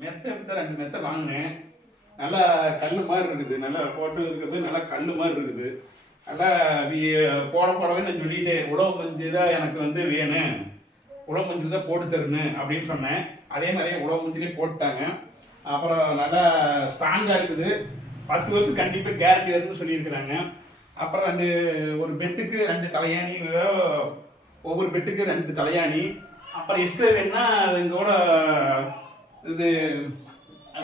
மெத்தை எடுத்து 2 மெத்தை வாங்கினேன். நல்லா கல் மாதிரி இருக்குது, நல்லா போட்டு இருக்கிறது நல்லா கல் மாதிரி இருக்குது. நல்லா போடவே நான் சொல்லிட்டேன், உழவு மஞ்சு தான் எனக்கு வந்து வேணும், உழவு மஞ்சள் தான் போட்டு தரணும் அப்படின்னு சொன்னேன். அதே மாதிரியே உழவு மஞ்சளே போட்டுட்டாங்க. அப்புறம் நல்லா ஸ்ட்ராங்காக இருக்குது, 10 வருஷம் கண்டிப்பாக கேரண்டி வரும்னு சொல்லியிருக்கிறாங்க. அப்புறம் ஒரு பெட்டுக்கு 2 தலையாணி, ஒவ்வொரு பெட்டுக்கு 2 தலையாணி. அப்புறம் எக்ஸ்ட்ரா வேணுன்னா எங்களோட இது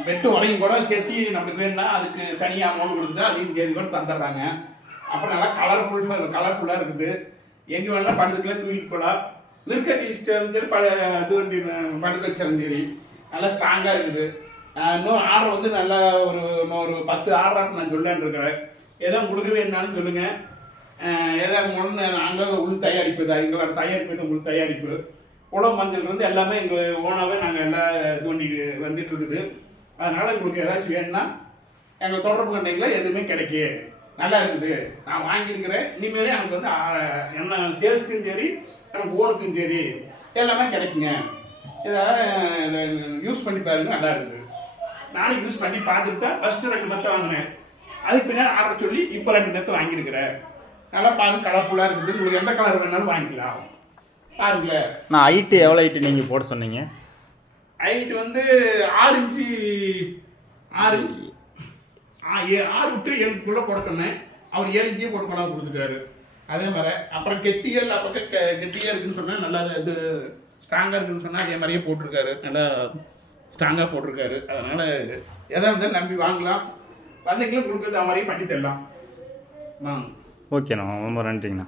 பெட்டு உடையும் கூட சேர்த்து நம்மளுக்கு வேணும்னா அதுக்கு தனியாக அமௌண்ட் கொடுத்து அதையும் சேர்த்து கூட தந்துடுறாங்க. அப்புறம் நல்லா கலர்ஃபுல்லாக இருக்குது. எங்கே வேணாலும் படுத்துக்கலாம், தூக்கிட்டு போகலாம். நிற்கத்தி இஷ்டம் சரி, படுக்க வச்சாலும் சரி, நல்லா ஸ்ட்ராங்காக இருக்குது. இன்னும் ஆர்டர் வந்து நல்லா இன்னொரு 10 ஆர்டராக நான் சொல்லலான்னு இருக்கிறேன். ஏதோ கொடுக்கவே என்னாலும் சொல்லுங்கள். ஏதாவது ஒன்று நாங்கள் உள் தயாரிப்பு தான், எங்களோட தயாரிப்பு தான் உள் தயாரிப்பு. உழவு மஞ்சள் வந்து எல்லாமே எங்கள் ஓனாகவே நாங்கள் எல்லாம் இது பண்ணிட்டு வந்துட்டு இருக்குது. அதனால் உங்களுக்கு ஏதாச்சும் வேணும்னா எங்களை தொடர்பு கண்டிங்களா, எதுவுமே கிடைக்கு, நல்லா இருக்குது, நான் வாங்கியிருக்கிறேன். இனிமேலே எனக்கு வந்து என்ன சேல்ஸுக்கும் சரி எனக்கு ஓனுக்கும் சரி எல்லாமே கிடைக்குங்க. இதை யூஸ் பண்ணி பாருங்க, நல்லா இருக்குது. நானும் யூஸ் பண்ணி பார்த்துட்டு தான் ஃபஸ்ட்டு 2 மெத்தை வாங்கினேன். அதுக்கு பின்னாடி ஆர்டர் சொல்லி இப்போ 2 மெத்தை வாங்கியிருக்கிறேன். நல்லா பார்த்து கலர்ஃபுல்லாக இருக்குது. உங்களுக்கு எந்த கலர் வேணாலும் வாங்கிக்கலாம். பாருங்களேன். நான் ஹைட்டு எவ்வளோ ஹைட்டு நீங்கள் போட சொன்னீங்க? ஹைட்டு வந்து 6 இன்ச்சு 6 to 7 போட சொன்னேன். அவர் 7 இன்ச்சே போட்டு கொண்டாந்து கொடுத்துட்டாரு. அதே மாதிரி அப்புறம் கெட்டியல் கெட்டியாக இருக்குதுன்னு சொன்னால் நல்லா இது ஸ்ட்ராங்காக இருக்குதுன்னு சொன்னால் அதே மாதிரியே போட்டிருக்காரு, நல்லா ஸ்ட்ராங்காக போட்டிருக்காரு. அதனால் எதாக இருந்தாலும் நம்பி வாங்கலாம். வந்தீங்களும் கொடுக்குறது அது மாதிரியே பண்ணி தரலாம். வாங்க. ஓகேண்ணா, ரொம்ப நன்றிங்கண்ணா.